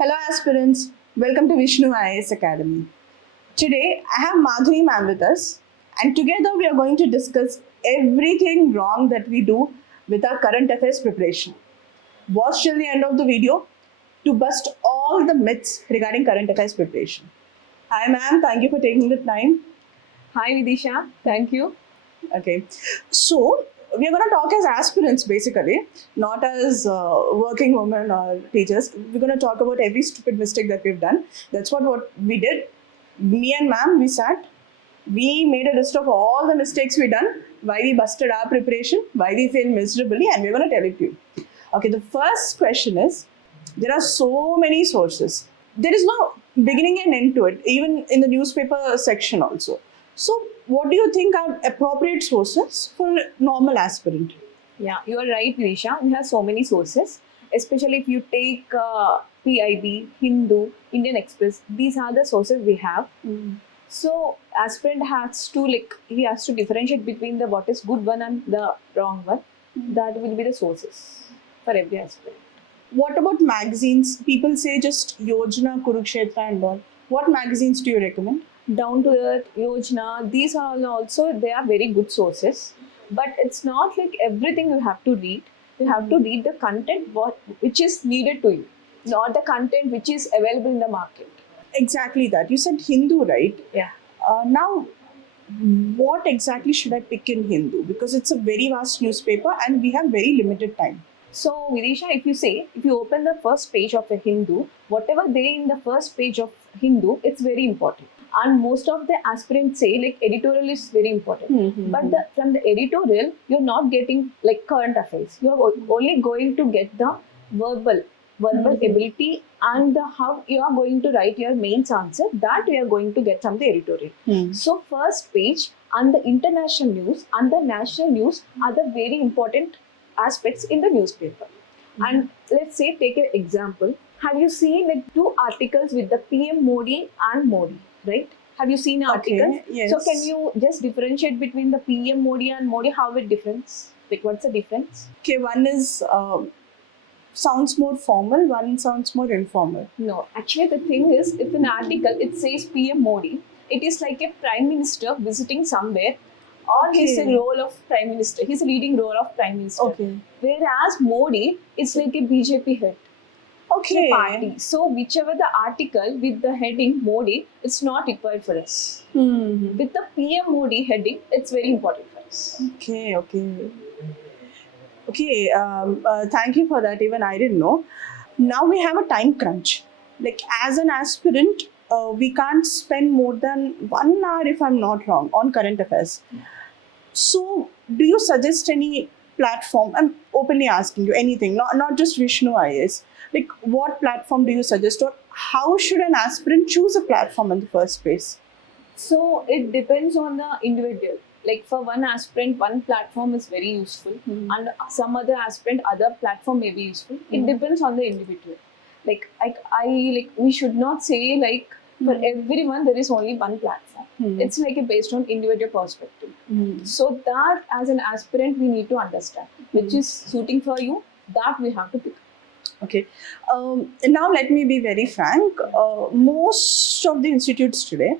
Hello aspirants, welcome to Vishnu IAS Academy. Today I have Madhuri ma'am with us and together we are going to discuss everything wrong that we do with our current affairs preparation. Watch till the end of the video to bust all the myths regarding current affairs preparation. Hi ma'am, thank you for taking the time. Hi Vidisha, thank you. Okay, so we are going to talk as aspirants basically, not as working women or teachers. We're going to talk about every stupid mistake that we've done. That's what we did. Me and ma'am, we sat, we made a list of all the mistakes we done, why we busted our preparation, why we failed miserably, and we're going to tell it to you. Okay, the first question is there are so many sources. There is no beginning and end to it, even in the newspaper section also. So, what do you think are appropriate sources for a normal aspirant? Yeah, you are right, Vidisha. We have so many sources, especially if you take PIB, Hindu, Indian Express. These are the sources we have. So, aspirant has to he has to differentiate between the what is good one and the wrong one. That will be the sources for every aspirant. What about magazines? People say just Yojana, Kurukshetra, and all. What magazines do you recommend? Down to earth, Yojana, these are all also they are very good sources. But it's not like everything you have to read. You have to read the content which is needed to you, not the content which is available in the market. Exactly that. You said Hindu, right? Yeah. Now, what exactly should I pick in Hindu? Because it's a very vast newspaper and we have very limited time. So, Vidisha, if you open the first page of a Hindu, whatever they in the first page of Hindu, it's very important. And most of the aspirants say like editorial is very important. But from the editorial, you're not getting like current affairs. You're only going to get the verbal ability and how you are going to write your main answer that you are going to get from the editorial. So first page and the international news and the national news are the very important aspects in the newspaper. And let's say take an example. Have you seen like two articles with the PM Modi and Modi, right? Have you seen articles? Yes. So can you just differentiate between the PM Modi and Modi? How it difference? Like what's the difference? Okay, one is sounds more formal, one sounds more informal. No, actually the thing is, if an article it says PM Modi, it is like a prime minister visiting somewhere, or he's a role of prime minister. He's a leading role of prime minister. Okay. Whereas Modi, it's like a BJP head. Okay. Party. So whichever the article with the heading Modi, it's not required for us. With the PM Modi heading, it's very important for us. Okay. Thank you for that. Even I didn't know. Now we have a time crunch. Like as an aspirant, we can't spend more than 1 hour, if I'm not wrong, on current affairs. So, do you suggest any platform? I'm openly asking you anything, not just Vishnu IAS. Like, what platform do you suggest, or how should an aspirant choose a platform in the first place? So it depends on the individual. Like for one aspirant, one platform is very useful, and some other aspirant, other platform may be useful. It depends on the individual. I we should not say like for everyone there is only one platform. It's like based on individual perspective. So that as an aspirant we need to understand which is suiting for you. That we have to pick. Okay. Now, let me be very frank. Most of the institutes today,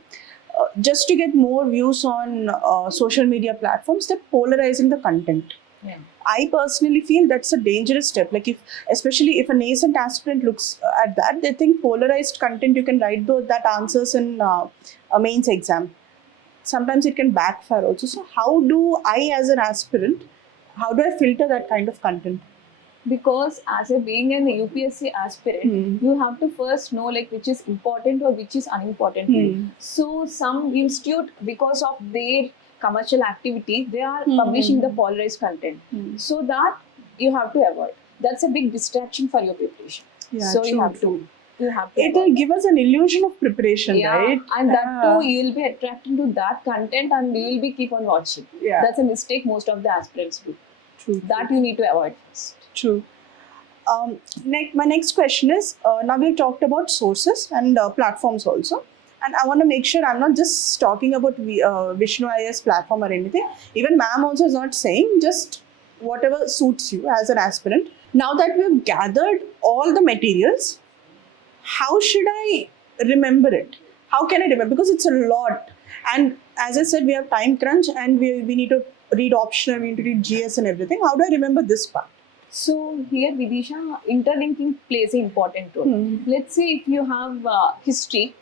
just to get more views on social media platforms, they're polarizing the content. Yeah. I personally feel that's a dangerous step. Like especially if a nascent aspirant looks at that, they think polarized content you can write that answers in a mains exam. Sometimes it can backfire also. So how do I, as an aspirant, how do I filter that kind of content? Because as a being an UPSC aspirant, you have to first know like which is important or which is unimportant to you. So some institute, because of their commercial activity, they are publishing the polarized content. So that you have to avoid. That's a big distraction for your preparation. Yeah, so true, you have true. to It will give us an illusion of preparation, right? And that too, you will be attracted to that content and you will be keep on watching. Yeah. That's a mistake most of the aspirants do. True. That you need to avoid first. True. My next question is, now we've talked about sources and platforms also. And I want to make sure I'm not just talking about Vishnu IAS platform or anything. Even ma'am also is not saying, just whatever suits you as an aspirant. Now that we've gathered all the materials, how should I remember it? How can I remember? Because it's a lot. And as I said, we have time crunch and we need to read optional, we need to read GS and everything. How do I remember this part? So here, Vidisha, interlinking plays an important role. Let's say if you have history,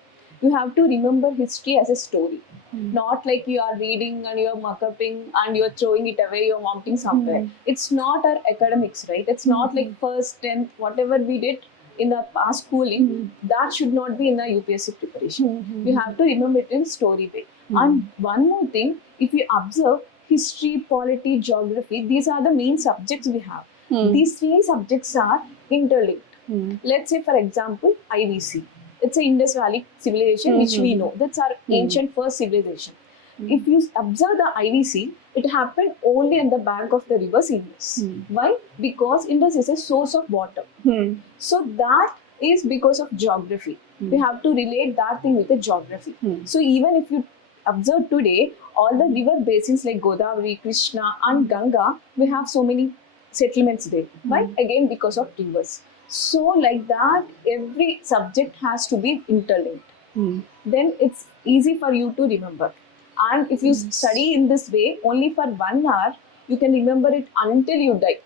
you have to remember history as a story. Not like you are reading and you're muck-upping and you're throwing it away, you're mounting somewhere. It's not our academics, right? It's not like first, 10th, whatever we did in the past schooling, that should not be in the UPSC preparation. You have to remember it in story way. And one more thing, if you observe history, polity, geography, these are the main subjects we have. These three subjects are interlinked. Let's say, for example, IVC. It's an Indus Valley civilization, which we know. That's our ancient first civilization. If you observe the IVC, it happened only in the bank of the river Indus. Why? Because Indus is a source of water. So that is because of geography. We have to relate that thing with the geography. So even if you observe today, all the river basins like Godavari, Krishna and Ganga, we have so many settlements there. Why? Again, because of rivers. So like that, every subject has to be interlinked. Then it's easy for you to remember. And if you study in this way, only for 1 hour, you can remember it until you die.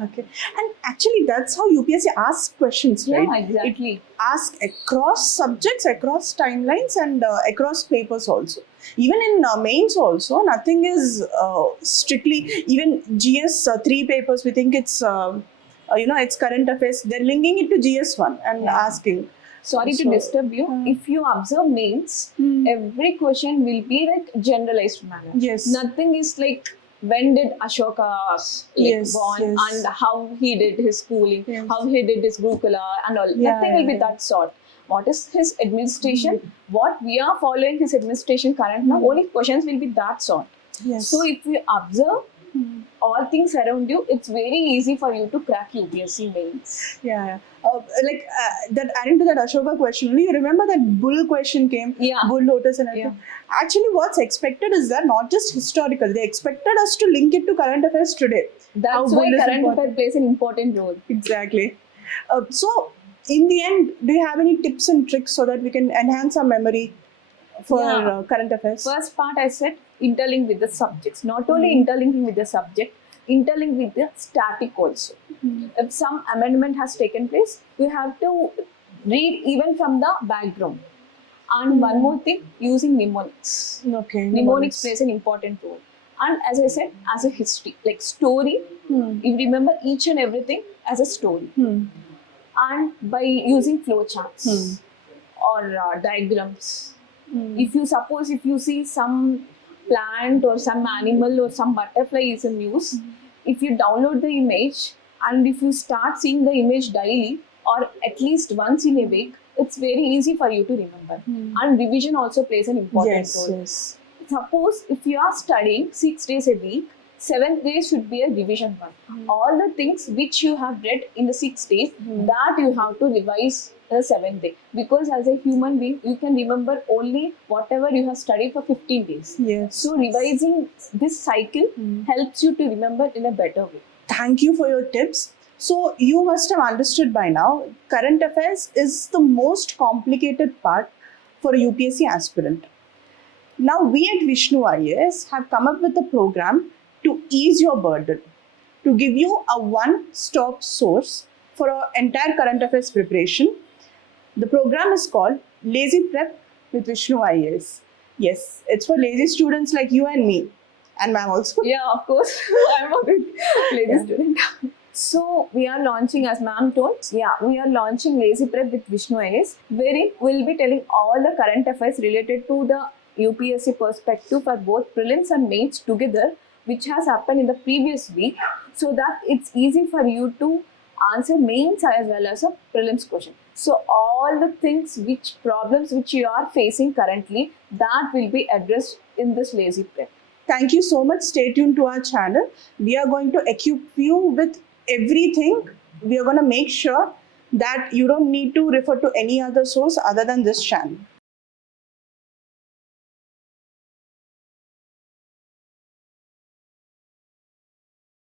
Okay. And actually, that's how UPSC asks questions, right? Yeah, exactly. It asks across subjects, across timelines, and across papers also. Even in mains also, nothing is strictly, even GS 3 papers, we think it's, it's current affairs. They're linking it to GS1 and asking. Sorry to disturb you. If you observe mains, every question will be like generalized manner. Yes. Nothing is like when did Ashoka born and how he did his schooling, how he did his Gurukula and all. Nothing will be that sort. What is his administration? What we are following his administration current now, only questions will be that sort. Yes. So if you observe all things around you, it's very easy for you to crack UPSC mains. That adding to that Ashoka question, you remember that bull question came? Yeah. Bull lotus and everything. Yeah. Actually, what's expected is that not just historical, they expected us to link it to current affairs today. That's why current affairs plays an important role. Exactly. So, in the end, do you have any tips and tricks so that we can enhance our memory for current affairs? First part I said, interlink with the subjects. Not only interlinking with the subject, interlink with the static also. If some amendment has taken place, you have to read even from the background. And one more thing, using mnemonics. Okay. Mnemonics plays an important role. And as I said, as a history, like story, you remember each and everything as a story. And by using flowcharts or diagrams, if you see some plant or some animal or some butterfly is in news, if you download the image and if you start seeing the image daily or at least once in a week, it's very easy for you to remember. And revision also plays an important role. Yes. Suppose if you are studying 6 days a week, 7th day should be a revision one. All the things which you have read in the 6 days, that you have to revise the 7th day. Because as a human being, you can remember only whatever you have studied for 15 days. Yes. So revising this cycle helps you to remember in a better way. Thank you for your tips. So you must have understood by now, current affairs is the most complicated part for a UPSC aspirant. Now we at Vishnu IAS have come up with a program to ease your burden, to give you a one-stop source for our entire current affairs preparation. The program is called Lazy Prep with Vishnu IAS. Yes, it's for lazy students like you and me, and ma'am also. Yeah, of course. I'm a big lazy student. So we are launching, as ma'am told, we are launching Lazy Prep with Vishnu IAS, wherein we'll be telling all the current affairs related to the UPSC perspective for both prelims and mains together, which has happened in the previous week, so that it's easy for you to answer mains as well as a prelims question. So all the problems which you are facing currently, that will be addressed in this Lazy Prep. Thank you so much. Stay tuned to our channel. We are going to equip you with everything. We are going to make sure that you don't need to refer to any other source other than this channel.